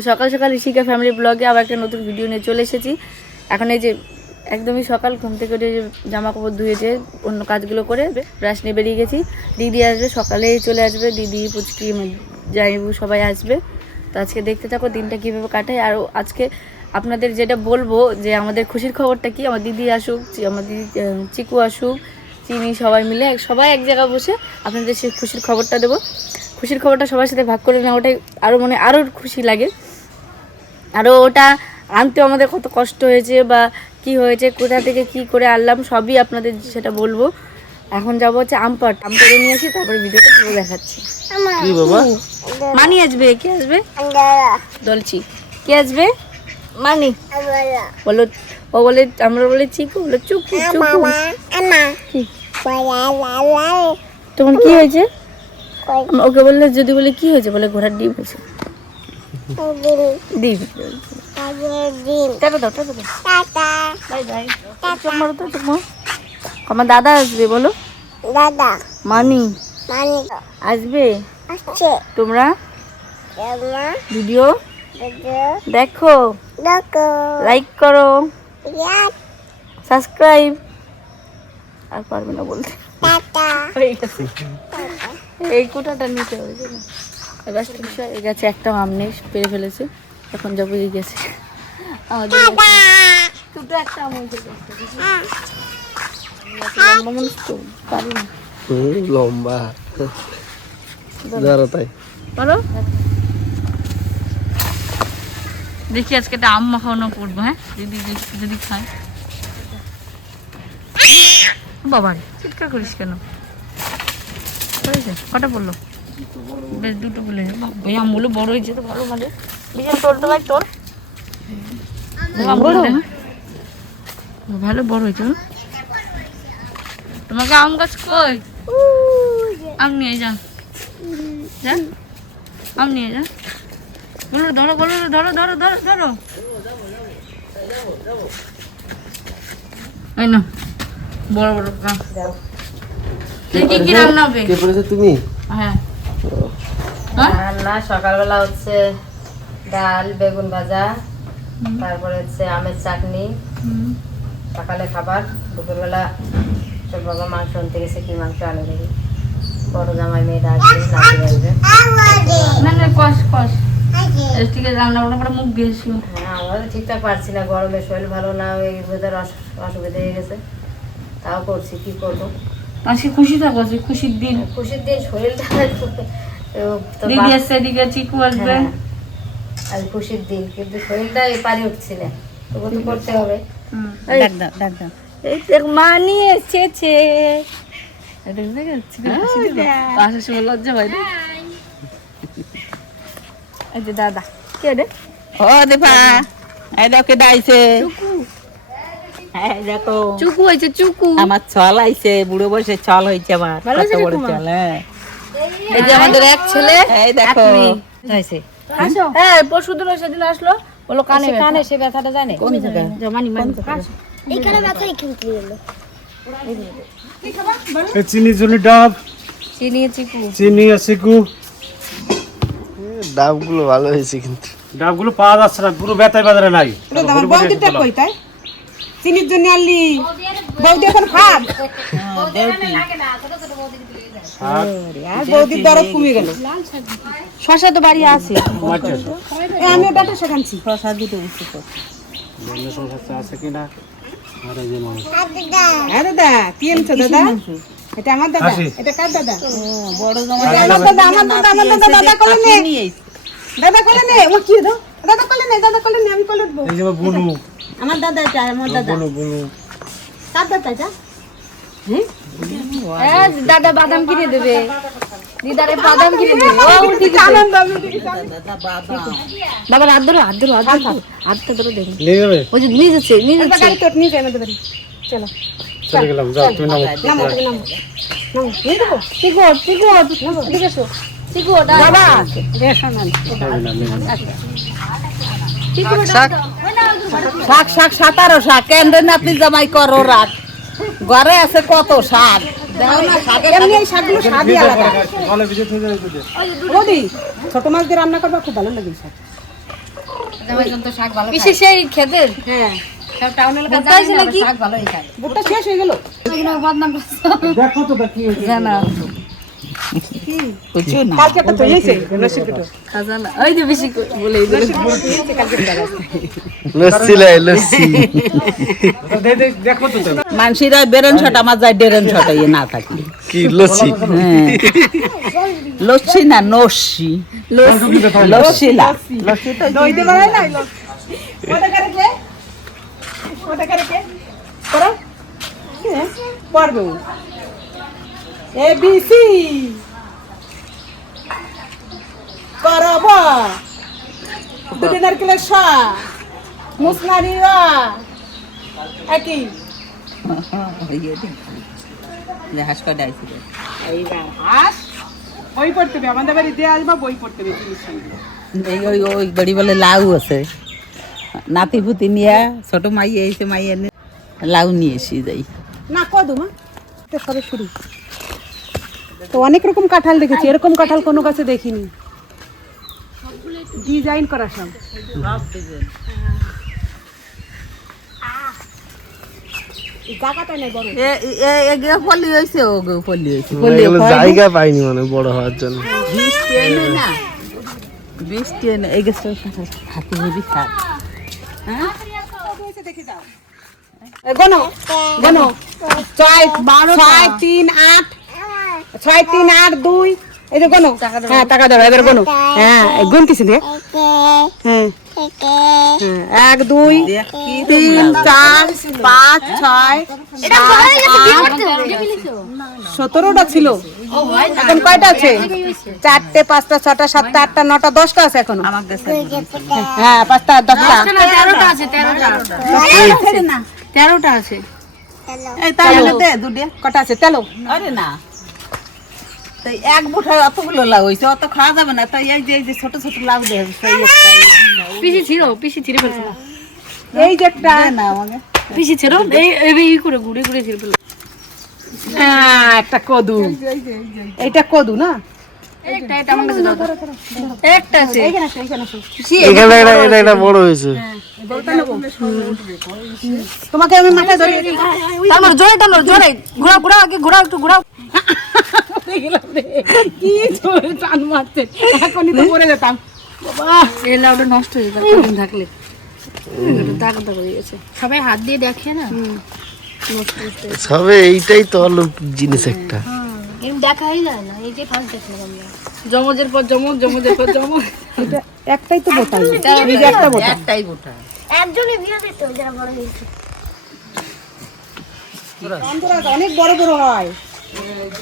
তো সকাল সকাল ঋষিকা ফ্যামিলি ব্লগে আবার একটা নতুন ভিডিও নিয়ে চলে এসেছি। এখন এই যে একদমই সকাল, ঘুম থেকে উঠে যে জামা কাপড় ধুয়েছে অন্য কাজগুলো করে ব্রাশ নিয়ে বেরিয়ে গেছি। দিদি আসবে, সকালেই চলে আসবে। দিদি, পুচকি জাইবু সবাই আসবে। তো আজকে দেখতে থাকো দিনটা কীভাবে কাটায় আর আজকে আপনাদের যেটা বলব যে আমাদের খুশির খবরটা কি? আমার দিদি আসুক আমার দিদি চিকু আসুক, চিনি সবাই মিলে সবাই এক জায়গায় বসে আপনাদের সেই খুশির খবরটা দেবো। খুশির খবরটা সবার সাথে ভাগ করে না ওটাই আরও মানে আরও খুশি লাগে। আরও ওটা আনতেও আমাদের কত কষ্ট হয়েছে বা কি হয়েছে কোথা থেকে কি করে আনলাম সবই আপনাদের সেটা বলব। এখন যাব হচ্ছে আমপাট আম করে নিয়ে আসি তারপরে ভিডিওটা পুরো দেখাচ্ছি। কি বাবা? মানি আসবে কে আসবে? দলছি। কে আসবে? মানি। বলো ও বলে আমরা বলে চিকু বলে চুকু চুকু। কি তোমার কি? হয়েছে ওকে বললে যদি বলে কি হয়েছে বলে ঘোড়ার ডিম হয়েছে ডিম টাটা দাও টাটা দাও। Bye bye. চোখ তো চোখ আমার দাদা আসবে বলো। দাদা। মানি। মানে। আসবে? তোমরা? ভিডিও? দেখো। দেখো। লাইক করো। সাবস্ক্রাইব আর পারবে না বলতে। এই কোটাটা নিতে হবে এবার বিষয় এই গাছে একটা আম নেই পেরে ফেলেছে। এখন যা বুঝে গেছে। আমাদের দুটো একটা আম হয়েছে। গাছটা, বুঝলি? গাছে লম্বা মানুষ তো পারি না। হুম, লম্বা। ধরো তাই। দেখি আজকে একটা আম মাখানো করব হ্যাঁ? দিদি যদি- যদি খায়। বাবা চিৎকার করিস কেন? কটা বলল বেশ দুটো বলে ভাই আমগুলো বড় হয়েছে তো ভালো ভালো বিশাল তোর তো ভাই তোর বড় ভালো বড় হয়েছে হ্যাঁ? তোমাকে আম গাছ কই? আম নিয়ে যা। যা আম নিয়ে যা। বলো ধরো বলো ধরো ধরো ধরো ধরো। এই না বড় বড় কাম কি কি রান্না হবে? কে বলেছ তুমি? হ্যাঁ হ্যাঁ? রান্না সকালবেলা হচ্ছে ডাল বেগুন ভাজা তারপরে হচ্ছে আমের চাটনি সকালে খাবার দুপুরবেলা তোর বাবা মাংস আনতে গেছে কি মাংস আনে দেখি বড় জামাই মেয়েটা আসবে নাতি আসবে। না না কষ কষ। ঠিক আছে রান্না বান্না করে মুখ দিয়েছি হ্যাঁ আমরা তো ঠিকঠাক পারছি না গরমে শরীর ভালো না ওই ওদের অসুবিধা হয়ে গেছে। তাও করছি কি করব? আজকে খুশি থাকো খুশির দিন। খুশির দিন শরীরটা দিদি আসছে এদিকে চিকু আসবে হ্যাঁ, আজ খুশির দিন কিন্তু শরীরটা পারি উঠছি না তবু তো করতে হবে। এই এই দেখ মা নিয়ে এসেছে। এই দেখ, দেখ, চিকু হাসি দিল। আসার সময় লজ্জা হয় এই যে দাদা কে রে? ও দীপা এই দেখো ডাইছে। দেখো। চুকু হয়েছে চুকু। আমার ছল আইছে বুড়ো বয়সে ছল হয়েছে আমার ভালো কত বড় ছল হ্যাঁ। এই যে আমাদের এক ছেলে এই দেখো। হয়েছে হ্যাঁ পরশু দিন সেদিন আসলো। বলো কানে কানে সে ব্যথাটা জানে। কোন জায়গা জমানি মানি এখানে ব্যথা? এখানে কি হলো এ চিনি জনি ডাব। চিনি চিকু। চিনি আছে কু ডাবগুলো ভালো হয়েছে কিন্তু। ডাবগুলো পাওয়া যাচ্ছে না পুরো বেতায় বাজারে নাই। বৌদিটা কই তাই? চিনির জন্য আনলি। বৌদি এখন খাব আর বৌদির দরদ কমে গেল। শশা তো বাড়ি আছে। আমি ওটা শশা দুটো আছে কিনা। হ্যাঁ দাদা কি আনছো দাদা? এটা আমার দাদা। এটা কার দাদা? বড় আমার দাদা আমার দাদা আমার দাদা দাদা কোলে নে। দাদা কোলে নে। ও কি দাও দাদা কোলে নে দাদা কোলে নে আমি কোলে এই যে আমার আমার দাদা এটা আমার দাদা। বুনু বুনু কার দাদা এটা? হ্যাঁ, দাদা বাদাম কিনে দেবে। দিদারে বাদাম কিনে দেবে। ও উঠে। আনন্দ দেখি বাবা হাত ধরো হাত ধরো হাত ধরো হাতটা ধরো দেখুন নিয়ে যাবে? ওই যে নিয়ে যাচ্ছে নিয়ে যাচ্ছে। গাড়ি তোট নিয়ে যাই আমাদের বাড়ি চলো। চলে গেলাম যাও তুমি নামো। নামো তুমি নামো। নামো নিয়ে দেবো চিকু চিকু এদিকে এসো। চিকু ওটা বাবা! শাক শাক। সাতারো শাক কেন্দ্রে নাতি জামাই করো রাখ ঘরে আছে কত শাক? দেখো এমনি এই শাকগুলো স্বাদই আলাদা। জলে ভিজে থেকে যাবে দুধে বৌদি ছোট মাছ দিয়ে রান্না করবা খুব ভালো লাগে শাক। শাক ভালো খেতে? হ্যাঁ। সব টাউন এলাকা ভুট্টা শেষ হয়ে গেল। দেখো তো কি হয়েছে। কালকে তো। হয়েছে খাজানা। ওই যে বেশি বলে লস্যি লাই লস্যি দেখো তো তো। মানসিরা বেরেন শট আমার যায় ডেরেন শট ইয়ে না থাকি। কি লস্যি হ্যাঁ। লস্যি না নস্যি লস্যি তো দই দে বানাই না ওটা করে কে? ওটা করে কে? করো। হ্যাঁ, পড়বে এ বি সি করব দুটো নারকেলের স মুসনারি একই হাস আইছিল এইবার হাস? বই পড়তে হবে আমাদের বাড়ি দিয়ে আসবা বই পড়তে হবে জিনিস এই ওই ওই বাড়ি বলে লাউ আছে। নাতি পুতি নিয়ে ছোট মাই এসে মাই এনে লাউ নিয়ে এসে যাই। না কদু মা। সবে শুরু। তো অনেক রকম কাঁঠাল দেখেছি এরকম কাঁঠাল কোনো গাছে দেখিনি। ডিজাইন করা সব। জায়গা পাইনি মানে বড় হওয়ার জন্য। বৃষ্টি এনে না। বৃষ্টি এনে এই গাছটা হাতে হেবি খাট এ, গোনো গোনো ছয় ছয় তিন আট। ছয় তিন আট দুই এই যে গোনো। হ্যাঁ টাকা ধরো এবার গোনো। হ্যাঁ গুনতেছি রে হ্যাঁ। হ্যাঁ, এক দুই তিন চার পাঁচ ছয় সতেরোটা ছিল। এখন কয়টা আছে? চারটে পাঁচটা ছটা সাতটা আটটা নটা দশটা আছে এখনও। হ্যাঁ পাঁচটা দশটা। তেরোটা আছে তেরোটা। আছে? এই তাহলে দে দুটে। কটা আছে? তেলো। আরে না। তাই এক মুঠায় অতগুলো লাউ হয়েছে অত খাওয়া যাবে না তাই এই যে এই যে ছোট ছোট লাউ দে সেই একটা পিসি ছিল পিসি ছিঁড়ে ফেলছে এই যে একটা না আমাকে পিসি ছিল এই এই করে ঘুরে ঘুরে ছিঁড়ে ফেলছে হ্যাঁ, একটা কদু এইটা কদু না এটা এটা তোমাকে আমি মাথায় ধরে জোরে টানো জোরে ঘোরা ঘোরাও আগে ঘোরাও একটু ঘোরাও কি জোরে টান মারছে এখনই তো মরে যেতাম। এই লাউটা নষ্ট হয়ে যেত কদিন থাকলে। দাগ দাগ হয়ে গেছে সবাই হাত দিয়ে দেখে না? সবে এইটাই তো অলৌকিক জিনিস একটা। জমজের পর জমক জমজের পর জমক এটা একটাই তো এই যে একটা একটাই গোটা একজনই বিরোধী তো যারা বড় হয়েছে। অনেক বড় বড় হয়।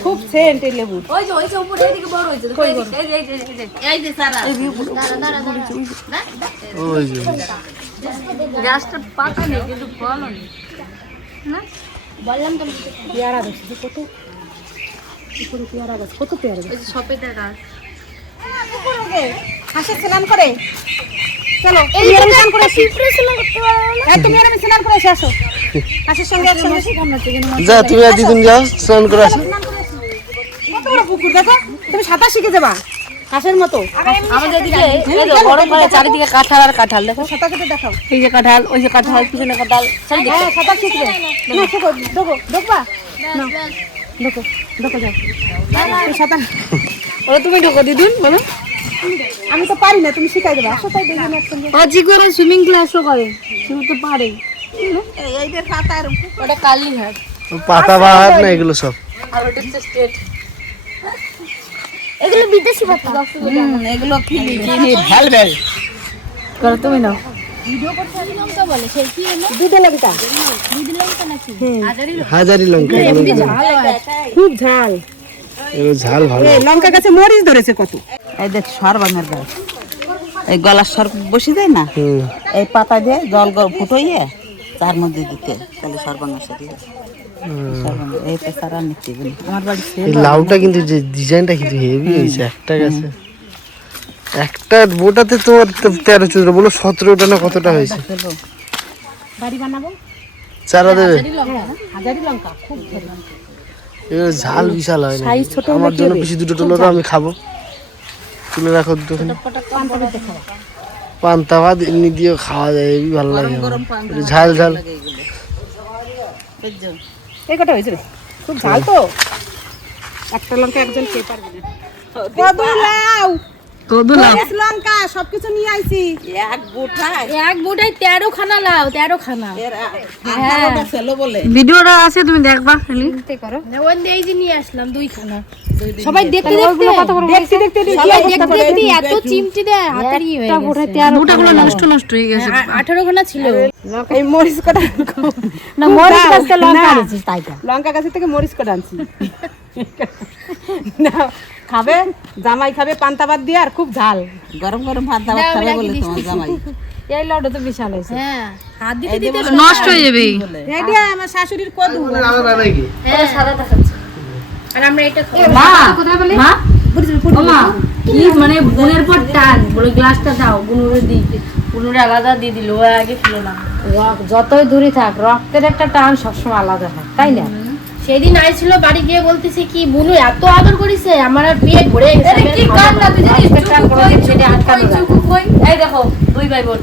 খুব সেন্ট এই লেবুর। ওই যে ওই যে উপরে এদিকে বড় হয়েছে। দেখো এদিকে, এই যে এই যে এই যে, এই যে। সারা। ওই যে। গাছটা পাতা নেই কিন্তু ফল নেই। পেয়ারা গাছ কত উপরে পেয়ারা গাছ কত পেয়ারা গাছ? সপেটা গাছ। হাসে স্নান করে। চলো তুমি আর আমি স্নান করে আসি। হ্যাঁ তুমি আর আমি স্নান করে আসি। যা তুমি আর দিদিন যাও স্নান করে আসো। কত বড় পুকুর দেখো তুমি সাঁতার শিখে যাবা হাঁসের মতো। আমাদের এই গরম করে চারিদিকে কাঁঠাল আর কাঁঠাল দেখো। সাঁতার কেটে দেখাও। এই যে কাঁঠাল ওই যে কাঁঠাল পিছনে কাঁঠাল চারিদিকে। হ্যাঁ সাঁতার শিখবে। না শেখো দেখো দেখবা না দেখো দেখো যাও। সাঁতার ওরা তুমি ঢোকো দিদুন বলো। আমি তো পারি না তুমি শিখাই দেবে। আসো তাই একসঙ্গে। জিগু সুইমিং ক্লাসও করে তুমি তো পারে। এই যে পাতার ওটা কালীঘাট। পাতা বাহার না এগুলো সব? আর ওটা হচ্ছে স্টেট এগুলো বিদেশি পাতা। হুম, এগুলো কিনি কিনি ঢালবে করো তুমি নাও। দুধে লঙ্কা। হাজারি লঙ্কা। এগুলো খুব ঝাল। ঝাল ভালো। এই লঙ্কা গাছে মরিচ ধরেছে কত? এই দেখ সরবাঙের গাছ। এই গলার সর বসে যায় না? এই পাতা দিয়ে জল ফুটোইয়ে তার মধ্যে দিতে তাহলে সরবাঙের সাথে সরবাঙের সারা নিতে আমার বাড়ি এই লাউটা কিন্তু যে ডিজাইনটা কিন্তু হেভি হয়েছে একটা গাছে। একটা বোটাতে তোমার তেরো চোদ্দ বলো সতেরোটা না কতটা হয়েছে? বাড়ি বানাবো? চারা দেবে? হাজারি লঙ্কা। খুব ঝাল বিশাল হয় না সাইজ ছোট হলে আমার জন্য বেশি দুটো টলো তো আমি খাব। তুলে রাখো দুটো পান্তা ভাত এমনি দিয়ে খাওয়া যায় হেবি ভালো লাগে ঝাল ঝাল। লাগে এগুলো। বুঝছ? এই কটা হয়েছে খুব ঝাল তো। একটা লঙ্কা একজন খেয়ে পারবে না। কদু লাউ কদু মরিচ, লঙ্কা সবকিছু নিয়ে আইছি। এক বুঠায় এক বুটাই তেরো খানা লাও তেরো খানা ভিডিওটা আছে তুমি দেখবা খালি। এই যে নিয়ে আসলাম দুই খানা সবাই দেখতে দেখতে। দেখতে। দেখতে সবাই দেখতে দেখতে এত চিমটি দেয় হাতের ই হয়ে গেছে। নষ্ট নষ্ট হয়ে গেছে। আঠারো খানা ছিল। এই মরিচ কটা না মরিচ লঙ্কা। আনছিস তাই তো। লঙ্কা থেকে মরিচ কটা আনছি? না খাবে জামাই খাবে পান্তা ভাত দিয়ে আর খুব ঝাল। গরম গরম ভাত দাবার খাবে বলে তোমার জামাই। এই লড়টা তো বিশাল হয়েছে। হ্যাঁ হাত দিতে দিতে নষ্ট হয়ে যাবে। আমার শাশুড়ির কদু। হ্যাঁ। সাদা দেখাচ্ছে আর আমরা এটা মা মা ও মা কি মানে বুনের পর টান বলে গ্লাসটা দাও বুনুরে দি। বুনুরে আলাদা দিয়ে দিল ও আগে ছিল না। যতই দূরে থাক রক্তের একটা টান সবসময় আলাদা হয় তাই না? সেদিন আইছিল বাড়ি গিয়ে বলতেছে কি বুনু এত আদর করিছে আমার আর পেট ভরে গেছে। কি খাব না তুই জানিস? চুকু কই ছেলে আটকানো কই এই দেখো দুই ভাই বোন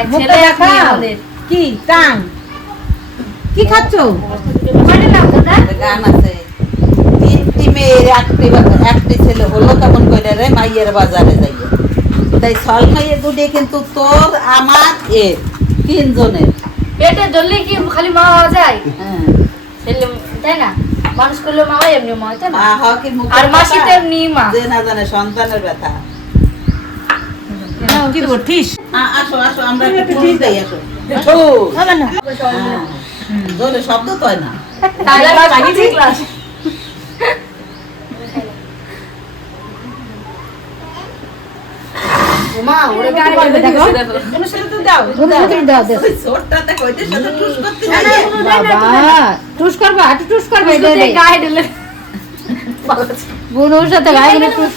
এক ছেলে এক মেয়ে আমাদের। কি টান? কি খাচ্ছ? গান আছে। তিনটি মেয়ের একটি একটি ছেলে হলো কেমন করে রে মাইয়ের বাজারে যাইয়ে। তাই সল মাইয়ে দুটি কিন্তু তোর আমার এ তিনজনের। পেটে ধরলে কি খালি মা হওয়া যায়? হ্যাঁ। ছেলে তাই না? মানুষ করলে মা হয় এমনি মা তাই না? মা হওয়া কি মুখের আর মাসি তো এমনি মা। যে না জানে সন্তানের ব্যথা। কি আসো আসো আমরা একটু ঠিক আসো। হ্যাঁ। জোরে শব্দ তো হয় না। টুস করবা টুস করবে বুনুর সাথে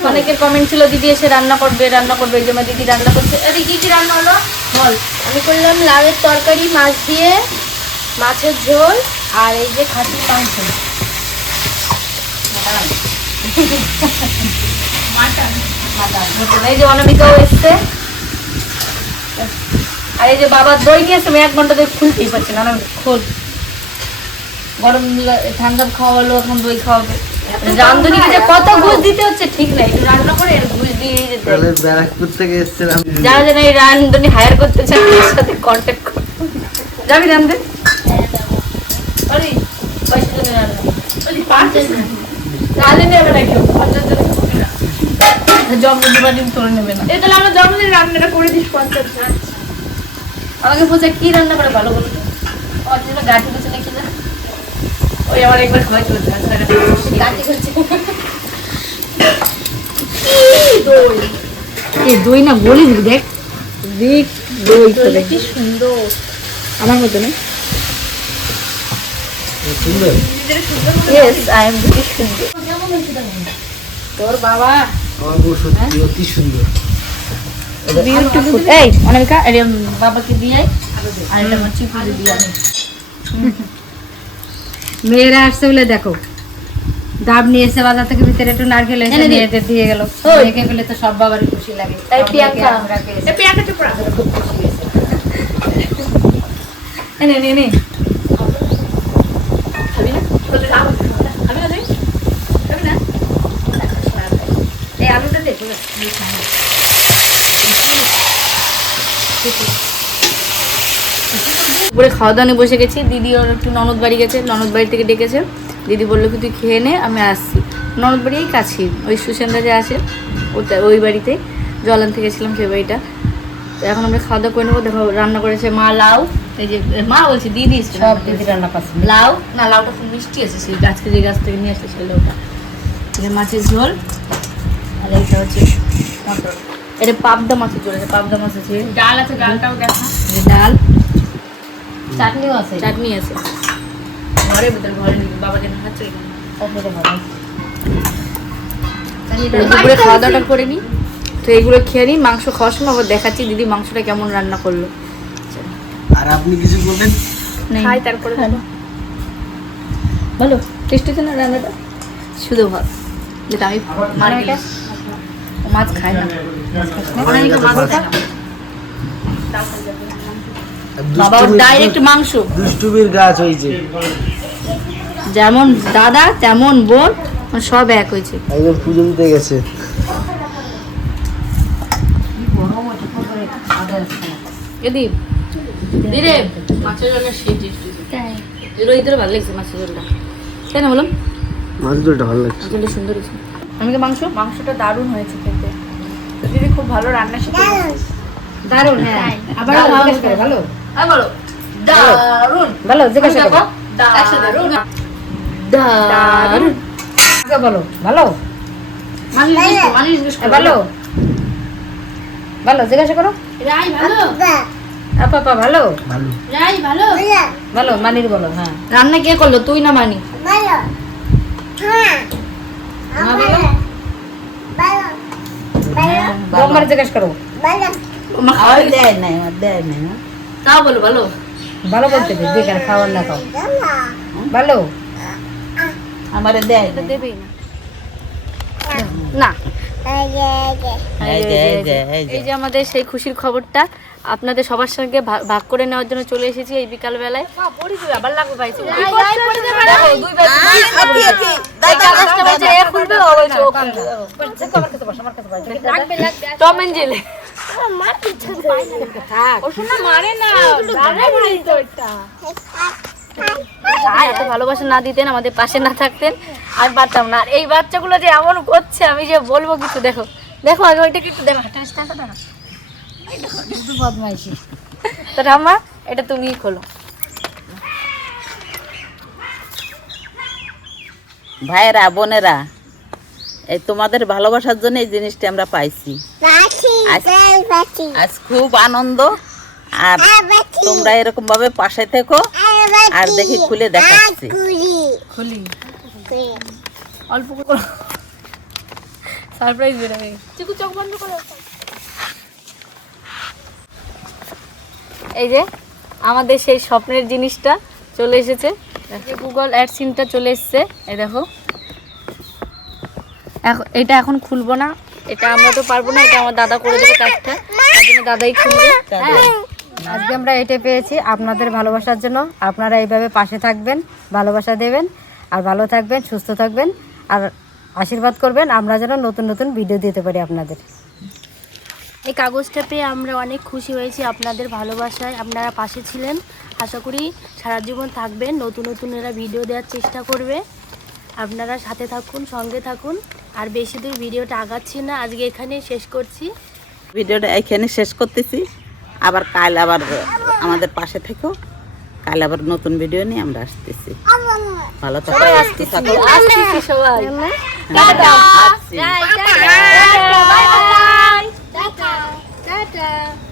অনেকের কমেন্ট ছিল দিদি এসে রান্না করবে রান্না করবে। এই যে দিদি রান্না করছে। আরে কি কি রান্না হলো? বল। আমি করলাম লাউয়ের তরকারি মাছ দিয়ে মাছের ঝোল আর এই যে খাসির মাংস। এই যে অনামিকাও এসছে। আর এই যে বাবার দই নিয়ে আমি এক ঘণ্টা ধরে খুলতেই পারছি না। খোল। গরম ঠান্ডা খাওয়ালো এখন দই খাওয়াবে। রান্ধুনিকে যে কত ঘুষ দিতে হচ্ছে ঠিক নাই। একটু রান্না করে ঘুষ দিয়ে যেতে ব্যারাকপুর থেকে এসেছিলাম যারা যেন এই রান্ধুনি হায়ার করতে চান তার সাথে কন্ট্যাক্ট যাবি রান্ধতে আমাকে কি রান্না করে ভালো বলো তো ওর জন্য গাঠি কিছু নাকি না ওই আমার একবার চলছে গাঠি দই না বলি দেখ দেখ দই কি সুন্দর আমার মতো না সুন্দর ইয়েস আই এম ভেরি সুন্দর তোর বাবা? আমার বউ সত্যি অতি সুন্দর বিউটিফুল এই অনামিকা বাবাকে দিয়ে আর এটা আমার দিয়ে আয়। মেয়েরা আসছে বলে দেখো। ডাব নিয়ে এসে বাজার থেকে ভিতরে একটু নারকেল এসে নিয়ে দিয়ে গেল। দেখে গেলে তো সব বাবারই খুশি লাগে। তাই প্রিয়াঙ্কা। এ পেয়াটা চোপড়া নে নে নে খাবি না তোদের আলু খাবি না না উপরে খাওয়া দাওয়া বসে গেছি। দিদি ওর একটু ননদ বাড়ি গেছে, ননদ বাড়ি থেকে ডেকেছে। দিদি বলল, কি তুই খেয়ে নে, আমি আসছি। ননদ বাড়ি এই কাছে ওই সুসেনরা যে ওটা ওই বাড়িতে। জলান থেকে ছিলাম সেই বাড়িটা। এখন আমরা খাওয়া দাওয়া করে নেব। দেখো, রান্না করেছে মা লাউ। এই যে মা বলছে দিদি সব দিদি রান্না লাউ? না লাউটা খুব মিষ্টি আছে সেই গাছকে যে গাছ থেকে নিয়ে আসছে সেই লাউটা এটা মাছের ঝোল আর এইটা হচ্ছে মটর। এটা পাবদা মাছের ঝোল পাবদা মাছ আছে। ডাল আছে ডালটাও দেখা ডাল। চাটনিও আছে। চাটনি আছে। ঘরে ভিতরে ঘরে খাচ্ছে দুপুরে খাওয়া দাওয়াটা করে নিই তো এগুলো খেয়ে নিই মাংস খাওয়ার সময় আবার দেখাচ্ছি দিদি মাংসটা কেমন রান্না করল। আর আপনি কিছু বললেন নেই। খাই তারপরে দেবো ভালো টেস্ট হচ্ছে না রান্নাটা? শুধু ভাত। যেটা আমি মানে মাছ খায় না। বাবা ডাইরেক্ট মাংস। দুষ্টুমির গাছ হয়েছে। যেমন দাদা তেমন বোন সব এক হয়েছে। একদম পুজো দিতে গেছে। এদি দিরে মাছের জন্য সেই রোহিতের ভালো লাগছে মাছের ঝোলটা তাই না বললাম মাছ দুটো ভালো লাগছে। ঝোলটা সুন্দর হয়েছে। আমি তো মাংস মাংসটা দারুণ হয়েছে খেতে। দিদি খুব ভালো রান্না শিখে দারুণ। হ্যাঁ। আবার জিজ্ঞেস করো ভালো। হ্যাঁ বলো। দারুণ। ভালো জিজ্ঞাসা করো। দারুণ। দারুণ। বলো। ভালো? মানি জিজ্ঞেস করো, মানি জিজ্ঞেস এ, করো। ভালো? ভালো জিজ্ঞাসা করো। রাই ভালো? ভালো? ভালো। ভালো? ভালো। মানির বলো হ্যাঁ। রান্না কে করল? তুই না মানি? জিজ্ঞেস করো। দেয় নাই আমার দেয় নাই হ্যাঁ। বলো ভালো। ভালো বলতে বেকার খাওয়ার না খাও। ভালো? আমারে দেয় দেবেই না। না। এই যে, এই যে, এই যে। এই যে আমাদের সেই খুশির খবরটা। আপনাদের সবার সঙ্গে ভাগ করে নেওয়ার জন্য চলে এসেছি এই বিকাল বেলায় আবার লাগবে ভাই দেখো, দুই ভাই এই কাগজটা বলছে এ খুলবে ও বলছে ও খুলবে টম এন্ড জেরি এত ভালোবাসা না দিতেন আমাদের পাশে না থাকতেন। আমি পারতাম না। আর এই বাচ্চাগুলো যে এমন করছে আমি যে বলব কিছু দেখো। দেখো আগে ওইটাকে একটু দেখো হাঁটা হাঁটা দেখো বদমাইশি। তো ঠাম্মা এটা তুমিই খোলো। ভাইয়েরা বোনেরা এই তোমাদের ভালোবাসার জন্য এই জিনিসটা আমরা পাইছি। আজ- আজ খুব আনন্দ। আর তোমরা এরকম ভাবে পাশে থেকো। আর দেখি খুলে দেখাচ্ছি। খুলি। অল্প করে। সারপ্রাইজ বেরোবে চিকু চোখ বন্ধ করো। এই যে আমাদের সেই স্বপ্নের জিনিসটা চলে এসেছে। গুগল অ্যাডসিনটা চলে এসেছে। এই দেখো। এটা এখন খুলবো না। এটা আমরা তো পারব না, এটা আমার দাদা করে দেবে কাজটা। তার জন্য দাদাই খুলবে। হ্যাঁ। আজকে আমরা এটা পেয়েছি আপনাদের ভালোবাসার জন্য। আপনারা এইভাবে পাশে থাকবেন, ভালোবাসা দেবেন, আর ভালো থাকবেন, সুস্থ থাকবেন, আর আশীর্বাদ করবেন। আমরা যেন নতুন নতুন ভিডিও দিতে পারি আপনাদের। এই কাগজটা পেয়ে আমরা অনেক খুশি হয়েছি আপনাদের ভালোবাসায় আপনারা পাশে ছিলেন আশা করি সারা জীবন থাকবেন নতুন নতুন এরা ভিডিও দেওয়ার চেষ্টা করবে আপনারা সাথে থাকুন সঙ্গে থাকুন আর বেশি দূর ভিডিওটা আগাচ্ছি না আজকে এখানে শেষ করছি ভিডিওটা এখানে শেষ করতেছি আবার কাল আবার আমাদের পাশে থেকো কাল আবার নতুন ভিডিও নিয়ে আমরা আসতেছি ভালো থাকো সবাই। Bye.